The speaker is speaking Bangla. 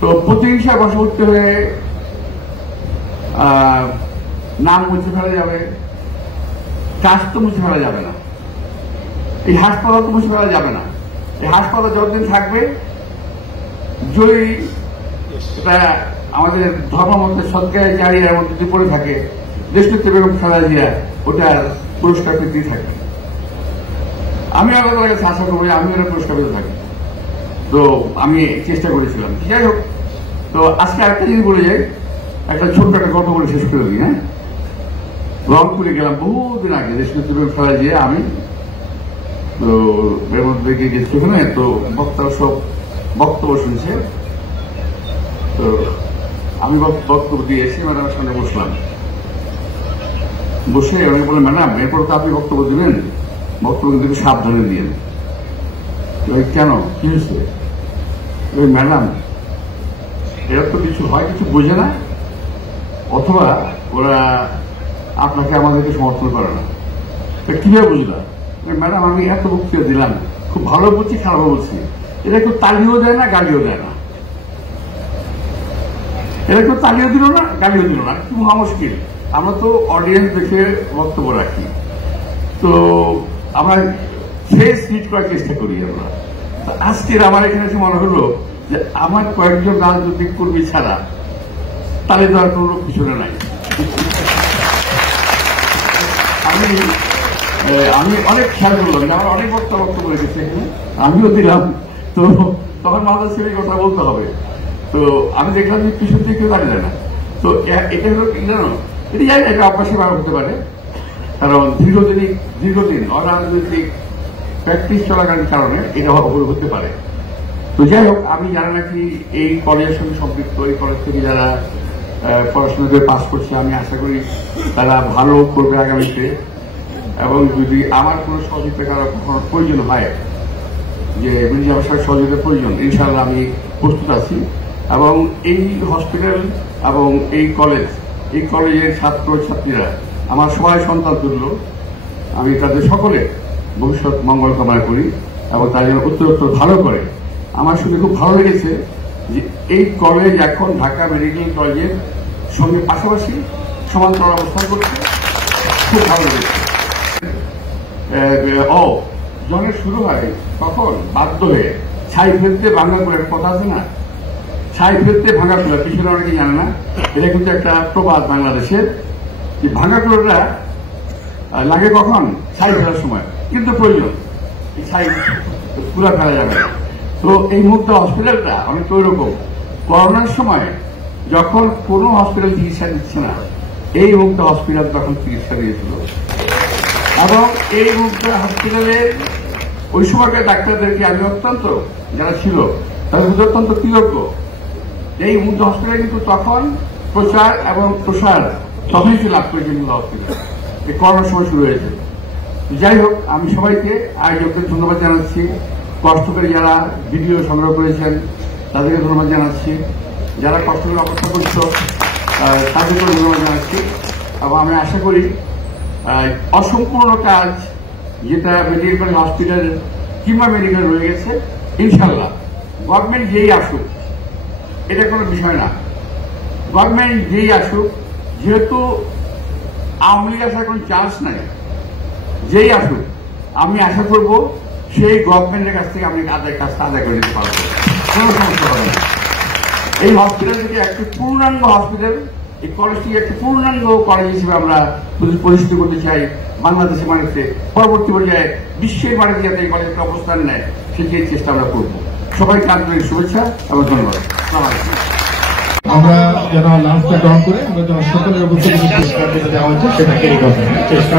তো প্রতিহিংসার বশবর্তী হয়ে নাম মুছে ফেলা যাবে, কাজ তো মুছে ফেলা যাবে না, এই হাসপাতাল তো মুছে ফেলা যাবে না। এই হাসপাতাল যতদিন থাকবে, যদি এটা আমাদের ধর্মমতের সদ্গায় জারিয়ার মধ্যে যদি পড়ে থাকে, দেশনেত্রী বেগম খালেদা জিয়া ওটার পুরস্কার পেতেই থাকে। আমি আলাদা কাছে আশা করবো আমি ওরা পুরস্কার পেতে থাকি। তো আমি চেষ্টা করেছিলাম। যাই হোক, তো আজকে আরেকটা জিনিস বলে যাই, একটা ছোট্ট একটা গল্প বলে শেষ করে দিই। হ্যাঁ, রংপুরে গেলাম বহুদিন আগে, দেশনেত্রী বেগম খালেদা জিয়া আমি। তো এর মধ্যে গেছি ওখানে, তো বক্তারা সব বক্তব্য শুনছে। তো আমি বক্তব্য দিয়ে এসে ম্যাডামের সামনে বসলাম। বসে অনেক বলে, ম্যাডাম এরপর তো আপনি বক্তব্য দিবেন, বক্তব্য দিকে সাবধানে দিয়ে। কেন, কি হয়েছে? ম্যাডাম এরা তো কিছু হয়, কিছু বোঝে না, অথবা ওরা আপনাকে আমাদেরকে সমর্থন করে না। কিভাবে বুঝলাম? ম্যাডাম আমি এত বক্তব্য দিলাম, খুব ভালো বলছি, খারাপ বলছি, এরা কেউ তালিও দেয় না, গালিও দেয় না। এরা কেউ তালিও দিল না, গালিও দিল না, খুব মুশকিল। আমরা তো অডিয়েন্স দেখে বক্তব্য রাখি, তো আমার ফেস হিট করার চেষ্টা করি আমরা। আজকের আমার এখানে এসে মনে হলো যে আমার কয়েকজন রাজনৈতিক কর্মী ছাড়া তালে দেওয়ার কোনো পিছনে নাই। আমি অনেক খেয়াল করলাম যে আমার অনেক বক্তব্য রেখেছে এখানে, আমিও দিলাম। তো তখন মাথার ছেলে কথা বলতে হবে। তো আমি দেখলাম যে পিছন থেকে কেউ দাঁড়িয়ে না। তো এটা হলো কি জানো, এটা জানি এটা অভ্যাসে বার হতে পারে, কারণ দীর্ঘদিন অরাজনৈতিক প্র্যাকটিস চলাকালীন কারণে এটা হতে পারে। তো যাই হোক, আমি যারা নাকি এই কলেজের সঙ্গে সম্পৃক্ত, এই কলেজ থেকে যারা পড়াশোনা করে পাস করছে, আমি আশা করি তারা ভালো করবে আগামীতে। এবং যদি আমার কোনো সহযোগিতা কারো কখনো প্রয়োজন হয়, যে মির্জা আহসার সহযোগিতার প্রয়োজন, ইনশাআল্লাহ আমি প্রস্তুত আছি। এবং এই হসপিটাল এবং এই কলেজের ছাত্র ছাত্রীরা আমার সবাই সন্তান তুল্য। আমি তাদের সকলে ভবিষ্যৎ মঙ্গল কামনা করি এবং তারা যেন উত্তরোত্তর ভালো করে। আমার শুনে খুব ভালো লেগেছে যে এই কলেজ এখন ঢাকা মেডিকেল কলেজের সঙ্গে পাশাপাশি সমান্তরাল অবস্থান করছে, খুব ভালো লেগেছে। যখন শুরু হয় তখন বাধ্য হয়ে ছাই ফেলতে ভাঙা করে একটা কথা আছে না, ছাই ফেলতে ভাঙা ফেলা, পিছনে অনেকে জানে না, এটা কিন্তু একটা প্রবাদ বাংলাদেশের, যে ভাঙা ফেলাটা লাগে কখন, ছাই ফেলার সময়, কিন্তু প্রয়োজন এই ছাই পুরা ফেলা যাবে না। তো এই মুহূর্তে হসপিটালটা অনেক ওইরকম, করোনার সময় যখন কোনো হসপিটাল চিকিৎসা দিচ্ছে না, এই মুহূর্তে হসপিটাল তখন চিকিৎসা দিয়েছিল। এবং এই মুহূর্তে হসপিটালের ওই সময়কার ডাক্তারদেরকে আমি অত্যন্ত, যারা ছিল তাদের অত্যন্ত কৃতজ্ঞ। এই মুহূর্তে হসপিটাল কিন্তু তখন প্রচার এবং প্রসার তখনই লাভ করেছে মুহূর্তে হসপিটাল, এই করোনার সময় শুরু হয়েছে। যাই হোক, আমি সবাইকে আয়োজকদের ধন্যবাদ জানাচ্ছি, কষ্ট করে যারা ভিডিও সংগ্রহ করেছেন তাদেরকে ধন্যবাদ জানাচ্ছি, যারা কষ্ট করে অপেক্ষা করছ তাদেরকে ধন্যবাদ জানাচ্ছি। এবং আমি আশা করি অসম্পূর্ণ কাজ যেটা মেডিকেল কলেজ হসপিটাল কিংবা মেডিকেল রয়ে গেছে, ইনশাল্লাহ গভর্নমেন্ট যেই আসুক, এটা কোনো বিষয় না, গভর্নমেন্ট যেই আসুক, যেহেতু আওয়ামী লীগ আসার কোনো চান্স নাই, যেই আসুক আমি আশা করব সেই গভর্নমেন্টের কাছ থেকে আমি কাজটা আদায় করে নিতে পারবো, কোনো সমস্যা হবে না। এই হসপিটাল থেকে একটি পূর্ণাঙ্গ হসপিটাল, এই কলেজটি একটি পূর্ণাঙ্গ কলেজ হিসেবে আমরা প্রতিষ্ঠিত করতে চাই বাংলাদেশের মানুষকে, পরবর্তী পর্যায়ে বিশ্বের মানুষ যাতে এই কলেজের অবস্থান নেয় সেই চেষ্টা আমরা করব। সবাইকে আন্তরিক শুভেচ্ছা এবং ধন্যবাদ। আমরা যেন লাঞ্চটা গ্রহণ করে আমরা যেন সকলের অবস্থা পুরস্কার যেটা দেওয়া হচ্ছে সেটা ক্যারি করবেন। চেষ্টা